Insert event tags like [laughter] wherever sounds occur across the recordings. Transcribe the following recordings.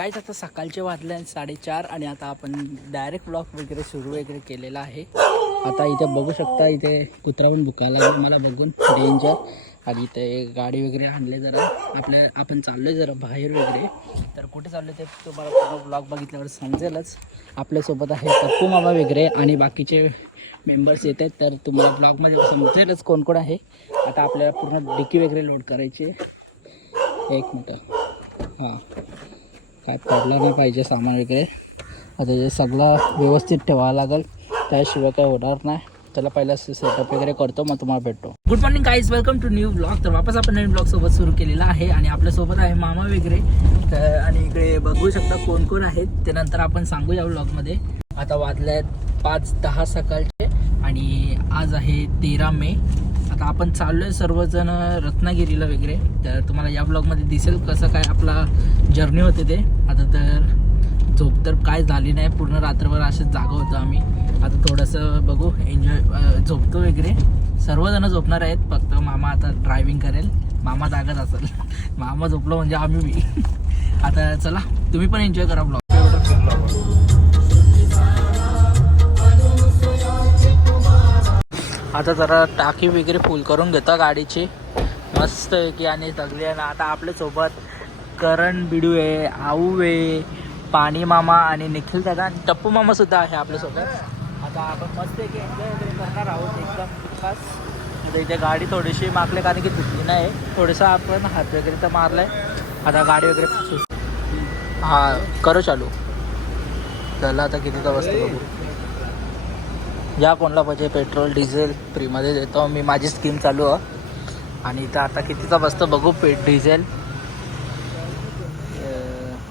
Guys आता सकाळचे वाजले साडेचार आणि आता आपण डायरेक्ट ब्लॉक वगैरे सुरू वगैरे केलेला आहे. आता इथे बघू शकता इथे कुत्रा पण भुकायला मला बघून डेंजर आणि इथे गाडी वगैरे आणले जरा. आपल्या आपण चाललोय जरा बाहेर वगैरे. तर कुठे चाललो ते तुम्हाला पूर्ण ब्लॉग बघितल्यावर समजेलच. आपल्यासोबत आहे पप्पू मामा वगैरे आणि बाकीचे मेंबर्स येत आहेत. तर तुम्हाला ब्लॉगमध्ये समजेलच कोण कोण आहे. आता आपल्याला पूर्ण डिकी वगैरे लोड करायची आहे. एक मिनटं. हां. काय पडलं नाही पाहिजे सामान वगैरे. आता हे सगळं व्यवस्थित ठेवावं लागेल. त्याशिवाय काय होणार नाही. त्याला पहिला सेटअप वगैरे करतो मग तुम्हाला भेटतो. Good morning guys welcome to new blog तर वापस आपण नवीन ब्लॉग सोबत सुरू केलेला आहे. आणि आपल्यासोबत आहे मामा वगैरे. तर आणि इकडे बघू शकता कोण कोण आहेत. त्यानंतर आपण सांगू या ब्लॉगमध्ये आता वाजले आहेत पाच दहा सकाळचे. आणि आज आहे तेरा मे. आता आपण चाललोय सर्वजण रत्नागिरीला वगैरे. तर तुम्हाला या ब्लॉगमध्ये दिसेल कसं काय आपला जर्नी होते ते. आता तर झोप तर काय झाली नाही. पूर्ण रात्रभर असं जागा होतो आम्ही. आता थोडंसं बघू. एन्जॉय झोपतो वगैरे. सर्वजण झोपणार आहेत. फक्त मामा आता ड्रायव्हिंग करेल. मामा जागत असेल. [laughs] मामा झोपलो म्हणजे आम्ही. [laughs] आता चला तुम्ही पण एन्जॉय करा ब्लॉग आता जरा टाकी वगैरे फुल करून घेतो गाडीची. मस्त आहे की आणि सगळे आहे ना आता आपल्यासोबत करण बिडू आहे आऊ आहे पाणी मामा आणि निखिल दादा आणि टप्पू मामा सुद्धा आहे आपल्यासोबत आता आपण मस्त आहे की एन्जॉय करणार आहोत एकदम खास आता इथे गाडी थोडीशी मागले कारण की धुतली नाही. थोडंसं आपण हात वगैरे तर मारलाय. आता गाडी वगैरे हा हां चालू. झालं आता कितीचा वाजता बघू. या कोणला पाहिजे पेट्रोल डिझेल फ्रीमध्ये देतो. मी माझी स्कीम चालू आहे. आणि इथं आता कितीचा बसतं बघू पे डिझेल.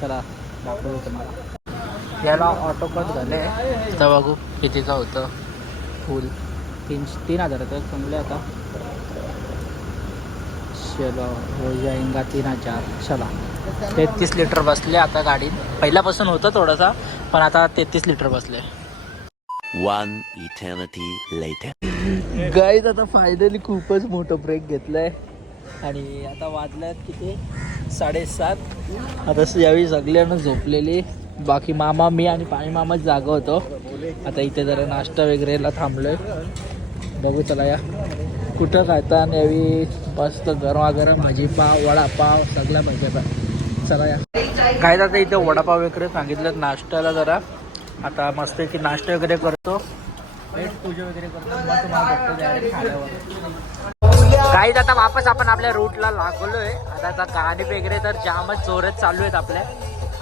चला दाखवतो तुम्हाला. याला ऑटो कट झाले. तर बघू कितीचा होतं. फुल तीन तीन हजार तर चांगले आता. चलो हो जाईंगा तीन हजार. चला. तेहतीस लिटर बसले आता गाडीत. पहिल्यापासून होतं थोडंसं पण आता तेहतीस लिटर बसले. वन इटर्निटी लेटर गाईज आता फायनली खूपच मोठं ब्रेक घेतलंय. आणि आता वाजल्यात किती? साडेसात. आता यावेळी सगळ्यांना झोपलेली. बाकी मामा मी आणि पाणी मामाच जागा होतो. आता इथे जरा नाश्ता वगैरेला थांबलोय. बघू चला या. कुठं खायता आणि यावेळी मस्त गरमागरम भाजीपाव वडापाव सगळ्या भाज्या चला या. काय आता इथे वडापाव वगैरे सांगितलं नाश्त्याला जरा. आता मस्त की नाश्ता वगैरे करतो. पूजा वगैरे करतो. काहीच आता वापस आपण आपल्या रूटला लागलोय. आता आता गाडी वगैरे तर जामच जोरच चालू आहेत आपल्या.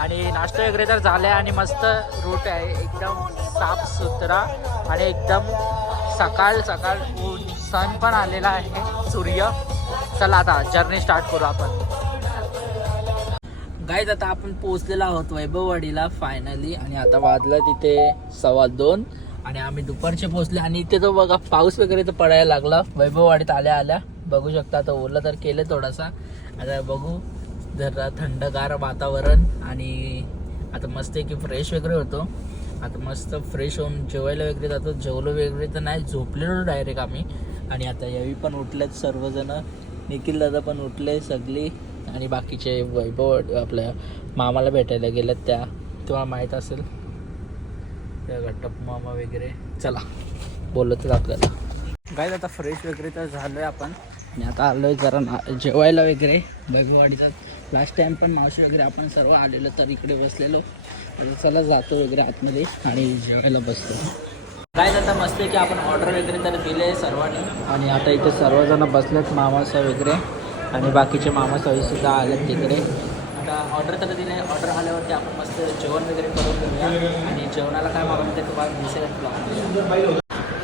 आणि नाश्ता वगैरे तर झाले आणि मस्त रूट आहे. एकदम साफ सुथरा आणि एकदम सकाळ सकाळ ऊन सण पण आलेला आहे. सूर्य. चला आता जर्नी स्टार्ट करू आपण. गाईज आता आपण पोहोचलेलो आहोत वैभववाडीला फायनली आणि आता वाजलं तिथे सव्वा दोन. आणि आम्ही दुपारचे पोहोचले. आणि इथे तो बघा पाऊस वगैरे तर पडायला लागला. वैभववाडीत आल्या आल्या. बघू शकता आता ओला तर केलं थोडासा. आता बघू जरा थंडगार वातावरण. आणि आता मस्त की फ्रेश वगैरे होतो. आता मस्त फ्रेश होऊन जेवायला वगैरे जातो. जेवलो वगैरे तर नाही झोपलेलो डायरेक्ट आम्ही. आणि आता यावी पण उठलेत सर्वजण. निखिल दादा पण उठले सगळी. आणि बाकीचे वैभव आपल्या मामाला भेटायला गेल्यात त्या. तुम्हाला माहीत असेल. त्या घट्टप मामा वगैरे. चला बोलतच आपल्याला. काय आता फ्रेश वगैरे तर झालोय आपण. आणि आता आलोय जरा ना जेवायला वगैरे. वैभववाडीचा लास्ट टाइम पण मावशी वगैरे आपण सर्व आलेलो तर इकडे बसलेलो. चला जातो वगैरे आतमध्ये आणि जेवायला बसतो. काय आता मस्त आहे की आपण ऑर्डर वगैरे तर दिले सर्वांनी. आणि आता इथे सर्वजण बसलेत मामासा वगैरे. आणि बाकीचे मामासही सुद्धा आलेत तिकडे. आता ऑर्डर तर दिले ऑर्डर आल्यावरती आपण मस्त जेवण वगैरे करून घेऊया. आणि जेवणाला काय मागवलं ते तुम्हाला दिसेल.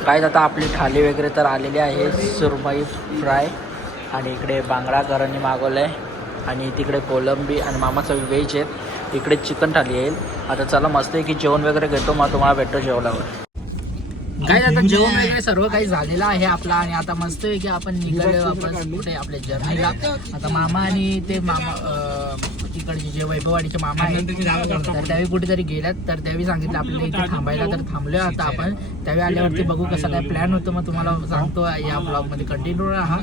काय आता आपली थाली वगैरे तर आलेली आहे सुरमई फ्राय. आणि इकडे बांगडा गरांनी मागवलं आहे आणि तिकडे कोलंबी आणि मामाचं व्हेज आहेत. इकडे चिकन थाली येईल. आता चला मस्त आहे की जेवण वगैरे घेतो मग तुम्हाला भेटतो जेवणावर. काय आता जेवण वगैरे सर्व काही झालेलं आहे आपला आणि आता मस्त आहे की आपण निघालो आपण कुठे आपल्या जर्नीला. आता मामा आणि ते मामा तिकडचे जे वैभववाडीचे मामा आहेत तर त्यावेळी कुठेतरी गेल्यात तर त्यावेळी सांगितलं आपल्याला इथे थांबायला तर थांबलोय आता आपण. त्यावेळी आल्यावरती बघू कसा काय प्लॅन होतो मग तुम्हाला सांगतो या ब्लॉगमध्ये. कंटिन्यू राहा.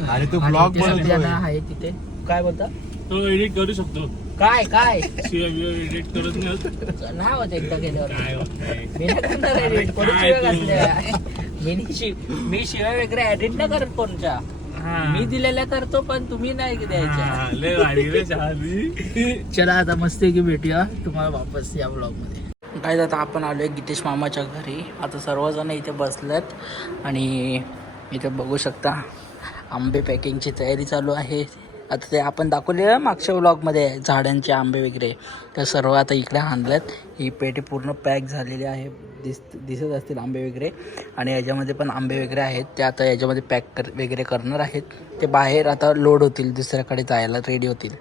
आहे तिथे. काय बोलता? तो एडिट करू शकतो. काय काय शिवाय करत नाही. नाही होत एकदा गेल्यावर काय होत नाही. मी नाही करणार edit. कोणी काय शिव्या तू? घातल्या? मी नाही शिव- मी शिवाय वगैरे एडिट नाही करत कोणच्या हा. मी दिलेल्या करतो पण तुम्ही नाही द्यायच्या हा, लय भारी रे शहाजी. चला आता मस्त की भेटूया तुम्हाला वापस या ब्लॉगमध्ये काय आता आपण आलोय गीतेश मामाच्या घरी आता सर्वजण इथे बसलेत आणि इथे बघू शकता आंबे पॅकिंगची तयारी चालू आहे आता ते आपण दाखवलेलं मागच्या व्लॉगमध्ये झाडांचे आंबे वगैरे. तर सर्व आता इकडे आणलेत ही पेटी पूर्ण पॅक झालेली आहे. दिस दिसत असतील आंबे वगैरे. आणि याच्यामध्ये पण आंबे वगैरे आहेत. ते आता याच्यामध्ये पॅक कर वगैरे करणार आहेत. ते बाहेर आता लोड होतील. दुसऱ्याकडे जायला रेडी होतील.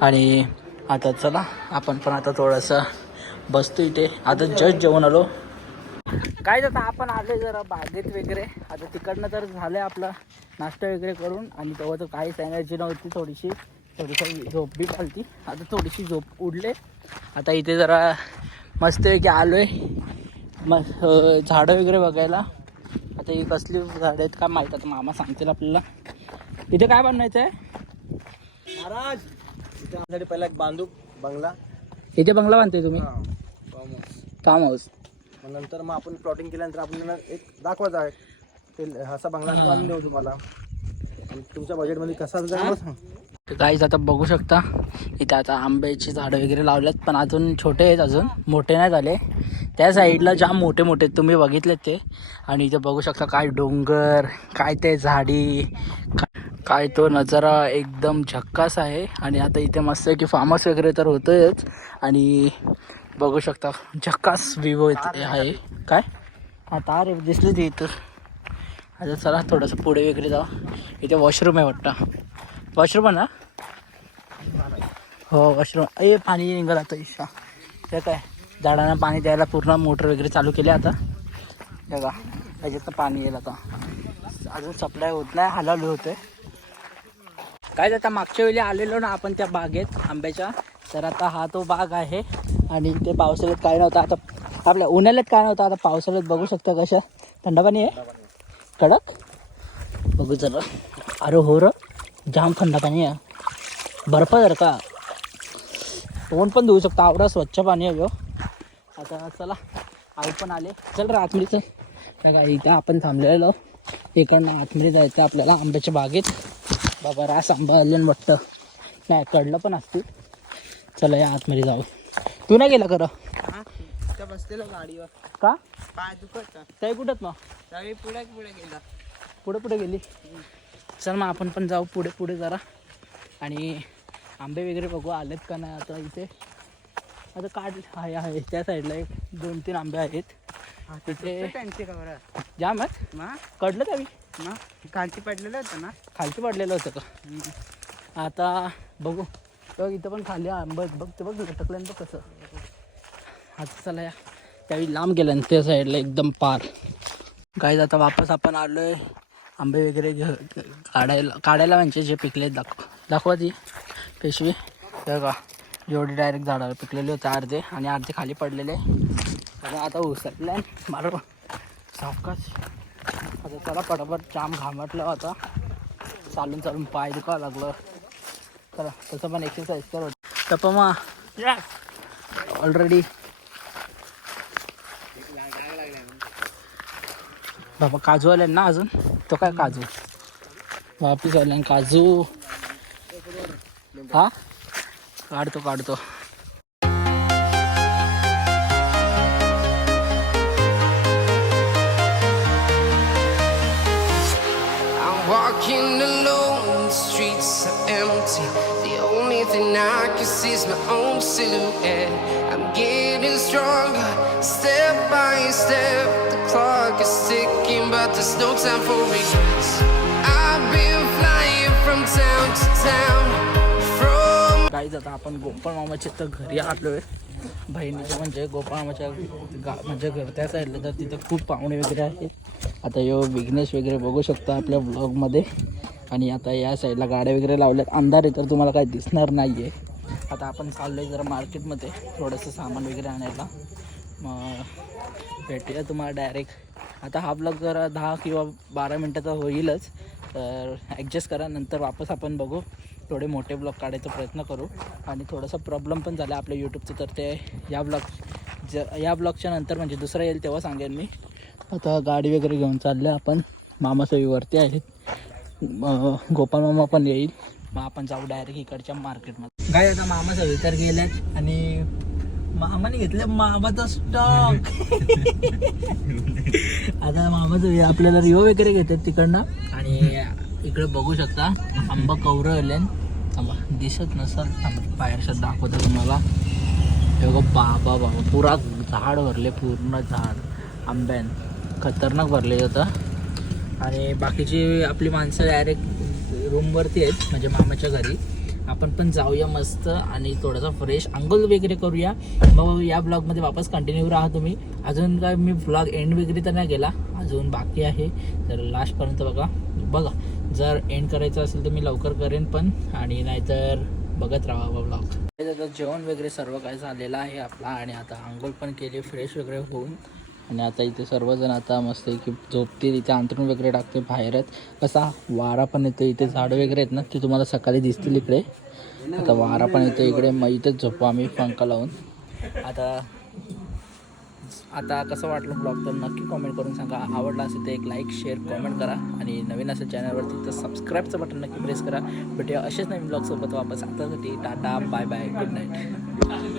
आणि आता चला आपण पण आता थोडंसं बसतो इथे. आता जस्ट जेवण आलो. काय जाता आपण आले जरा बागेत वगैरे. आता तिकडनं तर झालं आपलं. नाश्ता वगैरे करून आणि तेव्हा तर काहीच एनर्जी नव्हती थोडीशी थोडीशी झोप बी पालती आता थोडीशी झोप उडले. आता इथे जरा मस्तपैकी आलो आहे अं, झाडं वगैरे बघायला. आता ही कसली झाडं आहेत का माहीत आता मामा सांगतील आपल्याला. इथे काय बनवायचं आहे? महाराज! इथे आमच्याकडे पहिला एक बांधू बंगला. इथे बंगला बांधते तुम्ही? हा, farm house. फार्म हाऊस मग नंतर मग आपण प्लॉटिंग केल्यानंतर आपल्याला एक दाखवायचं आहे. ते असा बंगला देऊ तुम्हाला. तुमच्या बजेटमध्ये कसा जाईल मग सांग. गाईज आता बघू शकता इथे आता आंब्याची झाडं वगैरे लावलेत पण अजून छोटे आहेत अजून मोठे नाही झाले. त्या साईडला जाम मोठे मोठे तुम्ही बघितलेत ते. आणि इथे बघू शकता काय डोंगर काय ते झाडी काय तो नजारा एकदम झक्कास आहे. आणि आता इथे मस्त की फार्म हाऊस वगैरे तर होतंच आणि बघू शकता झक्कास विवो आहे. काय? तार आहे, दिसली ती इथं. आता चला थोडंसं पुढे वगैरे जाऊ. इथे वॉशरूम आहे वाटतं. वॉशरूम आहे ना? हो वॉशरूम ए पाणी निघालं आता इशा. हे काय? झाडांना पाणी द्यायला पूर्ण मोटर वगैरे चालू केली आता. हे का त्याच्यात पाणी येईल आता. अजून सप्लाय होत नाही हलावले होते. काय आता मागच्या वेळी आलेलो ना आपण त्या बागेत आंब्याच्या. तर आता हा तो बाग आहे. आणि ते पावसाळ्यात काय नव्हतं आता आपल्या उन्हाळ्यात काय नव्हतं आता पावसाळ्यात बघू शकता कशा. थंड पाणी आहे? कडक. बघू जरा. अरे हो र जाम थंड पाणी आहे. बर्फ जर का? तोंड पण धुवू शकता. आवडा स्वच्छ पाणी आहे. आता चला आई पण आले. चल रे आतमध्ये चल. इथं आपण थांबलेलो. इकडनं आतमध्ये जायचं आपल्याला आंब्याच्या बागेत. बाबा रास आंबा आले वाटतं. नाही कडलं पण असतील. चला या आतमध्ये जाऊ. तू नाही गेला खरं? बसलेलो गाडीवर. का? पाय दुखत काही कुठंच मग? त्यावेळी पुढे पुढे गेला. पुढे पुढे गेली? चल मग आपण पण जाऊ पुढे पुढे जरा. आणि आंबे वगैरे बघू आलेत का नाही आता इथे. आता काढ आहे आहे त्या साईडला एक दोन तीन आंबे आहेत. तिथे त्यांचे का बरं जाम आहेत? मा? कडलं त्यावी मा? खालती पडलेलं होतं ना? खालती पडलेलं होतं का? आता बघू. तर इथं पण खाली आंबे. बघ ते बघ लटकलं बघ कसं. आता चला या. त्यावेळी लांब गेलं ना त्या साईडला एकदम पार. काय आता वापस आपण आलोय. आंबे वगैरे घे काढायला काढायला म्हणजे जे पिकले दाखव दाखवा ती पेशवी. तर का जेवढी डायरेक्ट झाडावर पिकलेले होते अर्धे आणि अर्धे खाली पडलेले. आणि आता उसरले मारो सावकाश आता चला पटापट जाम घामटलं आता. चालून चालून पाय दुखा लागलं. चला तसं पण एक्सरसाइज कर. तपमा. ऑलरेडी बाबा काजू आले ना अजून तो काय काजू वापिस आले काजू हा काढतो काढतो I'm walking alone, the streets are empty. The only thing I can see is my own silhouette. I'm getting stronger, step by step. Clock is ticking, but there's no time for regrets. I've been flying from town to town, from काहीच आता आपण गोपाळ मामाच्या तर घरी आलोय. बहिणीच्या म्हणजे गोपाळ मामाच्या गा म्हणजे घर त्या साईडला तर तिथं खूप पाहुणे वगैरे आहेत. आता यो विघ्नेश वगैरे बघू शकता आपल्या ब्लॉगमध्ये आणि आता या साईडला गाड्या वगैरे लावल्यात. अंधार आहे तर तुम्हाला काही दिसणार नाही आहे आता आपण चाललो आहे जरा मार्केटमध्ये थोडंसं सामान वगैरे आणायला. मग भेटूया तुम्हाला डायरेक्ट आता हा ब्लॉग जरा दहा किंवा बारा मिनटाचा होईलच. तर ॲडजस्ट करा नंतर वापस आपण बघू. थोडे मोठे ब्लॉग काढायचा प्रयत्न करू. आणि थोडासा प्रॉब्लेम पण झाला आपल्या यूट्यूबचं तर ते या ब्लॉग ज या ब्लॉगच्या नंतर म्हणजे दुसरा येईल तेव्हा सांगेन मी. आता गाडी वगैरे घेऊन चाललं आपण. मामासोईवरती आहेत. गोपाल मामा पण येईल. मग आपण जाऊ डायरेक्ट इकडच्या मार्केटमध्ये काय आता मामा सगळे तर गेलेत आणि मामाने घेतले मामाचा स्टॉक [laughs] आता मामा सगळे आपल्याला रिओ वगैरे घेतात तिकडनं. आणि इकडे बघू शकता आंबा कवरं आले आंबा दिसत नसल थांबा, बाहेरच्यात दाखवतो तुम्हाला. हे बघा बाबा बाबा पुरा झाड भरले पूर्ण झाड. आंब्यान. खतरनाक भरले होतं आणि बाकीची आपली माणसं डायरेक्ट रूमवरती आहेत म्हणजे मामाच्या घरी. आपण पण जाऊया मस्त आणि थोडासा फ्रेश आंघोळ वगैरे करूया. मग या ब्लॉगमध्ये वापस कंटिन्यू राहा तुम्ही. अजून काय मी ब्लॉग एंड वगैरे तर नाही गेला अजून बाकी आहे. तर लास्टपर्यंत बघा. बघा. जर एंड करायचं असेल तर मी लवकर करेन पण. आणि नाहीतर बघत राहा ब्लॉग जेवण वगैरे सर्व काय झालेलं आहे आपला. आणि आता आंघोळ पण केली फ्रेश वगैरे होऊन. आणि आता इथे सर्वजण आता मस्त की झोपतील इथे अंतरून वगैरे टाकते बाहेरच. कसा वारा पण येतो इथे झाडं वगैरे आहेत ना ते तुम्हाला सकाळी दिसतील इकडे. आता वारा पण येतो इकडे मग इथेच झोपू आम्ही पंखा लावून. आता आता कसं वाटलं ब्लॉग तर नक्की कॉमेंट करून सांगा. आवडला असेल तर एक लाईक शेअर कॉमेंट करा. आणि नवीन असेल चॅनलवरती तर सबस्क्राईबचं बटन नक्की प्रेस करा. भेटूया असेच नवीन ब्लॉगसोबत वापस. आतासाठी ta-ta bye bye good night